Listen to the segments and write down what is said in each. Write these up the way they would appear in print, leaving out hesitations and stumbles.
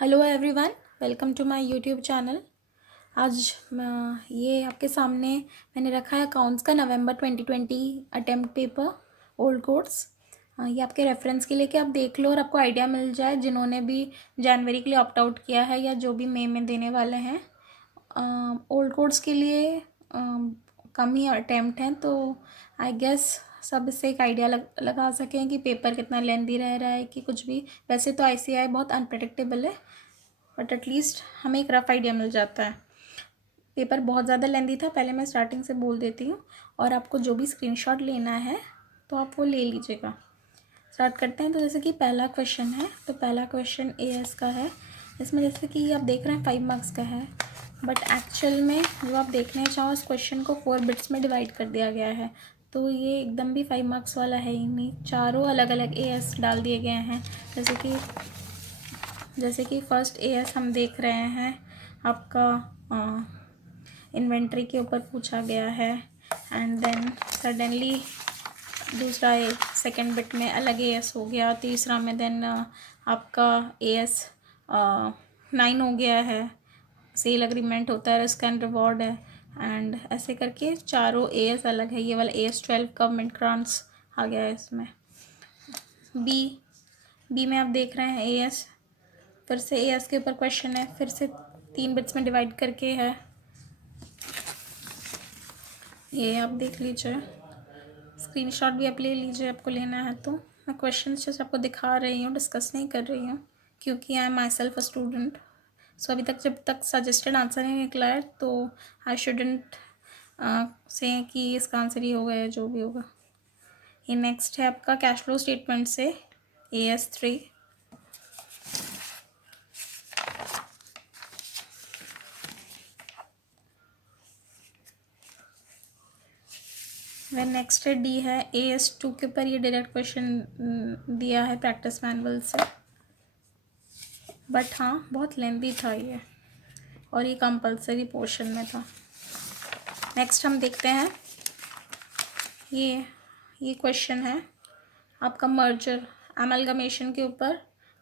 Hello everyone, welcome to my YouTube channel. आज ये आपके सामने मैंने रखा है अकाउंट्स का नवंबर 2020 अटेम्प्ट पेपर ओल्ड कोर्स। ये आपके रेफरेंस के लिए कि आप देख लो और आपको आइडिया मिल जाए, जिन्होंने भी जनवरी के लिए ऑप्ट आउट किया है या जो भी मई में देने वाले हैं। ओल्ड कोर्स के लिए कम ही अटेम्प्ट हैं, तो आई गेस सब इससे एक आइडिया लगा सकें कि पेपर कितना लेंदी रह रहा है कि कुछ भी। वैसे तो आईसीआई बहुत अनप्रडिक्टेबल है, बट एटलीस्ट हमें एक रफ आइडिया मिल जाता है। पेपर बहुत ज़्यादा लेंदी था, पहले मैं स्टार्टिंग से बोल देती हूँ, और आपको जो भी स्क्रीनशॉट लेना है तो आप वो ले लीजिएगा। स्टार्ट करते हैं। तो जैसे कि पहला क्वेश्चन है, तो पहला क्वेश्चन एएस का है। इसमें जैसे कि आप देख रहे हैं 5 मार्क्स का है, बट एक्चुअल में जो आप देखने चाहो उस क्वेश्चन को 4 बिट्स में डिवाइड कर दिया गया है। तो ये एकदम भी 5 मार्क्स वाला है ही नहीं, चारों अलग अलग एएस डाल दिए गए हैं। जैसे कि फर्स्ट एएस हम देख रहे हैं, आपका इन्वेंट्री के ऊपर पूछा गया है। एंड देन सडनली दूसरा सेकंड बिट में अलग एएस हो गया, तीसरा में देन आपका एएस 9 हो गया है, सेल एग्रीमेंट होता है, रिस्क एंड रिवॉर्ड है। एंड ऐसे करके चारों एएस अलग है। ये वाला एएस 12 गवर्नमेंट ग्रांट्स आ गया है इसमें। बी में आप देख रहे हैं एएस, फिर से एएस के ऊपर क्वेश्चन है, फिर से 3 बिट्स में डिवाइड करके है। ये आप देख लीजिए, स्क्रीनशॉट भी आप ले लीजिए, आपको लेना है तो। मैं क्वेश्चन जस्ट आपको दिखा रही हूँ, डिस्कस नहीं कर रही हूँ, क्योंकि I am myself a student. So अभी तक जब तक सजेस्टेड आंसर नहीं निकला है तो आई शुडेंट से कि इसका आंसर ही होगा या जो भी होगा। ये नेक्स्ट है आपका कैश फ्लो स्टेटमेंट से AS3। वह नेक्स्ट है डी है AS2 के ऊपर। ये डायरेक्ट क्वेश्चन दिया है प्रैक्टिस मैनुअल से, बट हाँ बहुत लेंदी था ये, और ये कंपलसरी पोर्शन में था। नेक्स्ट हम देखते हैं, ये क्वेश्चन है आपका मर्जर अमलगमेशन के ऊपर।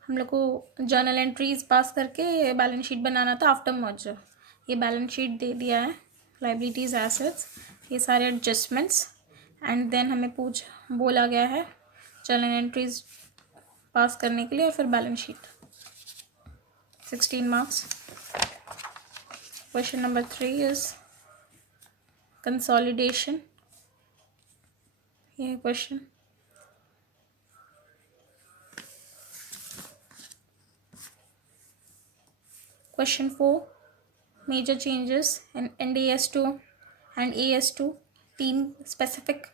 हम लोग को जर्नल एंट्रीज पास करके बैलेंस शीट बनाना था आफ्टर मर्जर। ये बैलेंस शीट दे दिया है, लाइबिलिटीज एसेट्स, ये सारे एडजस्टमेंट्स। एंड देन हमें बोला गया है जर्नल एंट्रीज पास करने के लिए और फिर balance sheet. 16 marks. Question number 3 is consolidation. ये question Question 4, major changes in NDS2 and AS2। 3 specific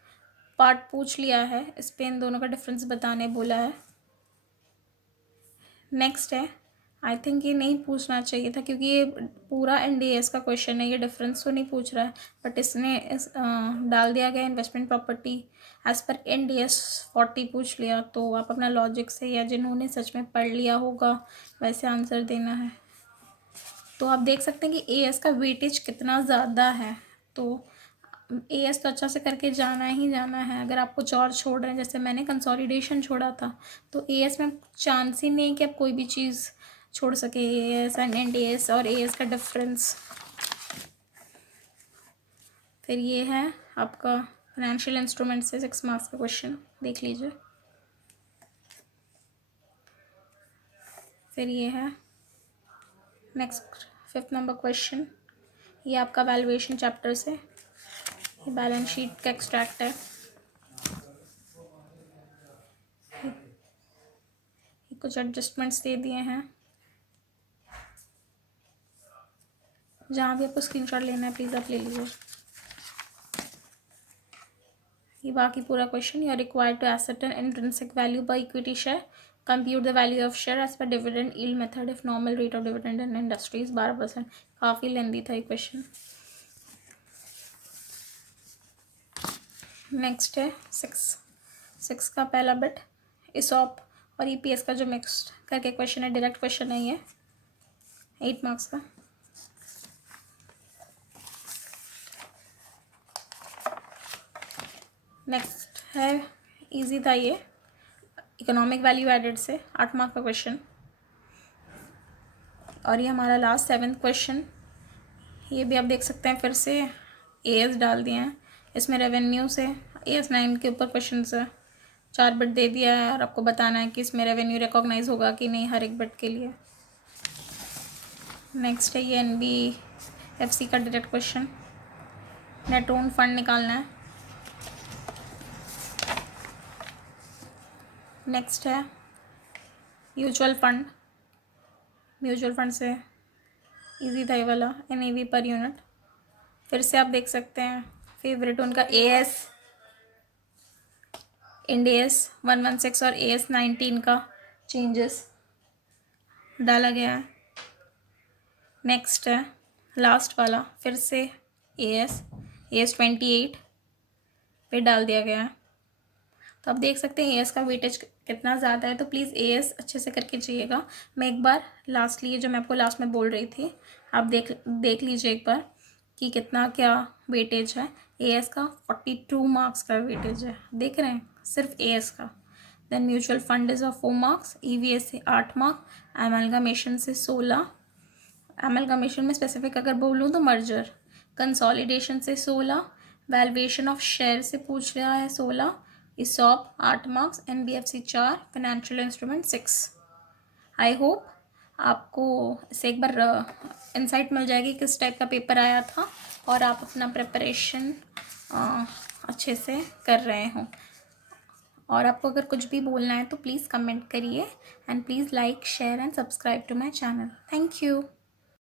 part पूछ लिया है, इस पे इन दोनों का डिफरेंस बताने बोला है। नेक्स्ट है, आई थिंक ये नहीं पूछना चाहिए था क्योंकि ये पूरा NDS का क्वेश्चन है, ये डिफरेंस तो नहीं पूछ रहा है, बट इसने डाल दिया गया इन्वेस्टमेंट प्रॉपर्टी एज पर NDS 40 पूछ लिया। तो आप अपना लॉजिक से या जिन्होंने सच में पढ़ लिया होगा वैसे आंसर देना है। तो आप देख सकते हैं कि एएस का वेटेज कितना ज़्यादा है, तो एएस तो अच्छा से करके जाना ही जाना है। अगर आप कुछ और छोड़ रहे हैं, जैसे मैंने कंसोलिडेशन छोड़ा था, तो एएस में चांस ही नहीं कि आप कोई भी चीज़ छोड़ सके। एएस एंड NDS और एएस का डिफरेंस। फिर ये है आपका फाइनेंशियल इंस्ट्रूमेंट से 6 मार्क्स का क्वेश्चन, देख लीजिए। फिर ये है नेक्स्ट 5th नंबर क्वेश्चन, ये आपका वैल्यूएशन चैप्टर से, ये बैलेंस शीट का एक्सट्रैक्ट है। कुछ एडजस्टमेंट्स दे दिए हैं, जहाँ भी आपको स्क्रीनशॉट लेना है प्लीज़ आप ले लीजिए। ये बाकी पूरा question, you are required to ascertain intrinsic value by equity share, compute the value of share as per dividend yield method if normal rate of dividend in industries 12%। काफ़ी लेंदी था ये क्वेश्चन। नेक्स्ट है 6 का पहला बिट, इसॉप और EPS का जो mix करके क्वेश्चन है, डायरेक्ट क्वेश्चन है ये, 8 मार्क्स का। नेक्स्ट है, इजी था ये, इकोनॉमिक वैल्यू एडेड से 8 मार्क्स का क्वेश्चन। और ये हमारा लास्ट 7th क्वेश्चन, ये भी आप देख सकते हैं, फिर से एएस डाल दिए हैं इसमें रेवेन्यू से। AS9 के ऊपर क्वेश्चन है, 4 बिट दे दिया है और आपको बताना है कि इसमें रेवेन्यू रिकॉग्नाइज होगा कि नहीं हर एक बिट के लिए। नेक्स्ट है ये NBFC का direct question, net own fund निकालना है। नेक्स्ट है म्यूचुअल फंड, म्यूचुअल फंड से इजी था ये वाला, NAV पर यूनिट। फिर से आप देख सकते हैं फेवरेट उनका AS IndAS 116 और AS19 का चेंजेस डाला गया है। नेक्स्ट है लास्ट वाला, फिर से AS28 पे डाल दिया गया है। तो आप देख सकते हैं AS का वेटेज कितना ज़्यादा है, तो प्लीज़ AS अच्छे से करके चाहिएगा। मैं एक बार लास्टली ये जो मैं आपको लास्ट में बोल रही थी, आप देख लीजिए एक बार कि कितना क्या वेटेज है। AS का 42 मार्क्स का वेटेज है, देख रहे हैं, सिर्फ AS का। Then mutual fund is 4 marks, EVS से 8 मार्क, एमलगमेशन से 16, एमलगमेशन में स्पेसिफिक अगर बोलूँ तो मर्जर, कंसोलिडेशन से 16, वैल्यूएशन ऑफ शेयर से पूछ रहा है 16, ESOP 8 marks, NBFC 4, financial instrument 6। I hope आपको इससे एक बार इंसाइट मिल जाएगी किस टाइप का पेपर आया था और आप अपना प्रिपरेशन अच्छे से कर रहे हों। और आपको अगर कुछ भी बोलना है तो प्लीज़ कमेंट करिए and please like share and subscribe to my channel. Thank you.